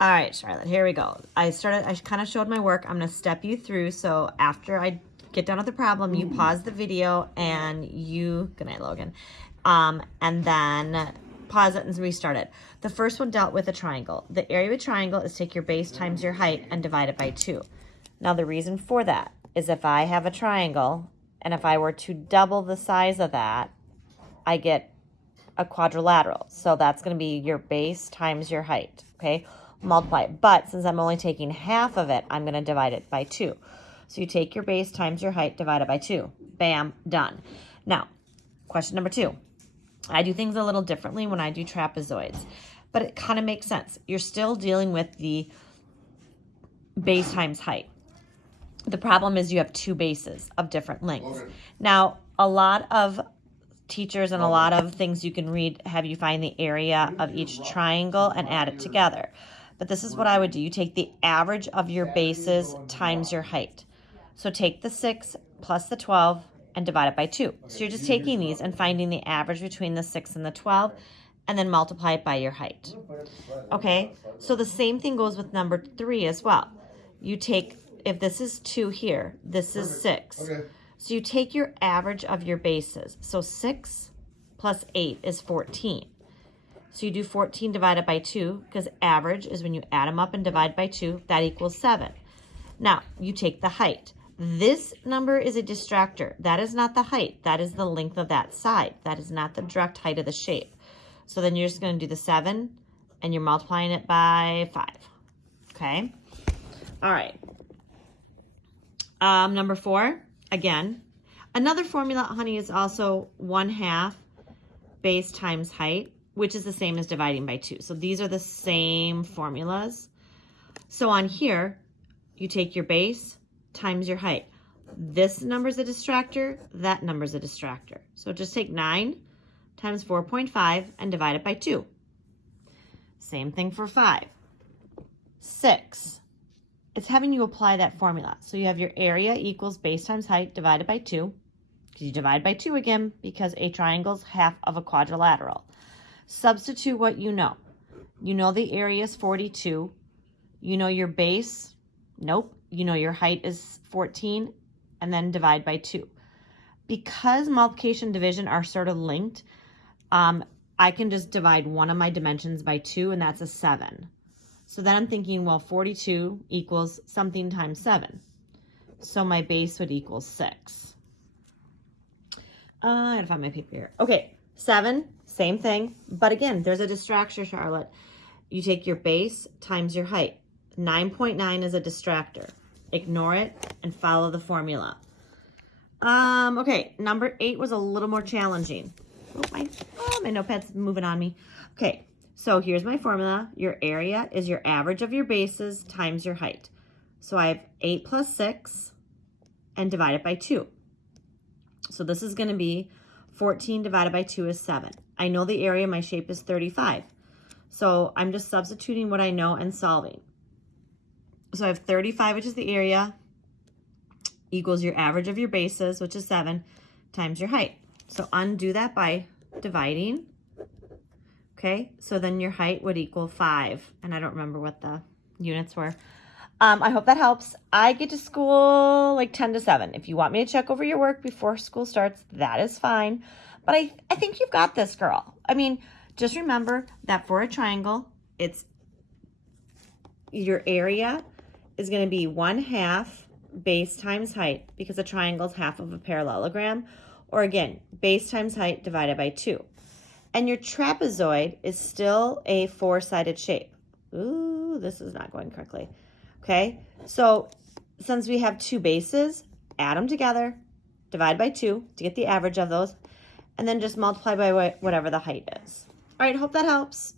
All right, Charlotte, here we go. I kind of showed my work. I'm going to step you through. So after I get done with the problem, you pause the video and good night, Logan. And then pause it and restart it. The first one dealt with a triangle. The area of a triangle is take your base times your height and divide it by 2. Now the reason for that is if I have a triangle and if I were to double the size of that, I get a quadrilateral. So that's going to be your base times your height, okay? Multiply it. But since I'm only taking half of it, I'm going to divide it by 2. So you take your base times your height, divide it by 2. Bam, done. Now, question number 2. I do things a little differently when I do trapezoids, but it kind of makes sense. You're still dealing with the base times height. The problem is you have 2 bases of different lengths. Okay. Now, a lot of teachers and a lot of things you can read have you find the area of each triangle and add it together. But this is what I would do. You take the average of your bases times your height. So take the 6 plus the 12 and divide it by 2. So you're just taking these and finding the average between the 6 and the 12 and then multiply it by your height. Okay, so the same thing goes with number 3 as well. You take, if this is 2 here, this is 6. Okay. So you take your average of your bases. So 6 plus 8 is 14. So you do 14 divided by 2 because average is when you add them up and divide by 2. That equals 7. Now, you take the height. This number is a distractor. That is not the height. That is the length of that side. That is not the direct height of the shape. So then you're just going to do the 7 and you're multiplying it by 5. Okay? All right. Number 4, again, another formula, honey, is also 1/2 base times height, which is the same as dividing by 2. So these are the same formulas. So on here, you take your base times your height. This number is a distractor, that number is a distractor. So just take 9 times 4.5 and divide it by 2. Same thing for 5. 6. It's having you apply that formula. So you have your area equals base times height divided by 2. You divide by 2 again because a triangle is half of a quadrilateral. Substitute what you know. You know the area is 42. You know your base. Nope. You know your height is 14. And then divide by 2. Because multiplication and division are sort of linked, I can just divide one of my dimensions by 2, and that's a 7. So then I'm thinking, well, 42 equals something times 7. So my base would equal 6. I gotta find my paper here. Okay, 7, same thing. But again, there's a distractor, Charlotte. You take your base times your height. 9.9 is a distractor. Ignore it and follow the formula. Okay, number 8 was a little more challenging. Oh, my notepad's moving on me. Okay, so here's my formula. Your area is your average of your bases times your height. So I have 8 plus 6 and divide it by 2. So this is going to be 14 divided by 2 is 7. I know the area of my shape is 35. So I'm just substituting what I know and solving. So I have 35, which is the area, equals your average of your bases, which is 7, times your height. So undo that by dividing. Okay, so then your height would equal 5. And I don't remember what the units were. I hope that helps. I get to school like 10 to 7. If you want me to check over your work before school starts, that is fine. But I think you've got this, girl. I mean, just remember that for a triangle, it's your area is going to be 1/2 base times height because a triangle is half of a parallelogram. Or again, base times height divided by 2. And your trapezoid is still a 4-sided shape. Ooh, this is not going correctly. Okay, so since we have 2 bases, add them together, divide by 2 to get the average of those, and then just multiply by whatever the height is. All right, hope that helps.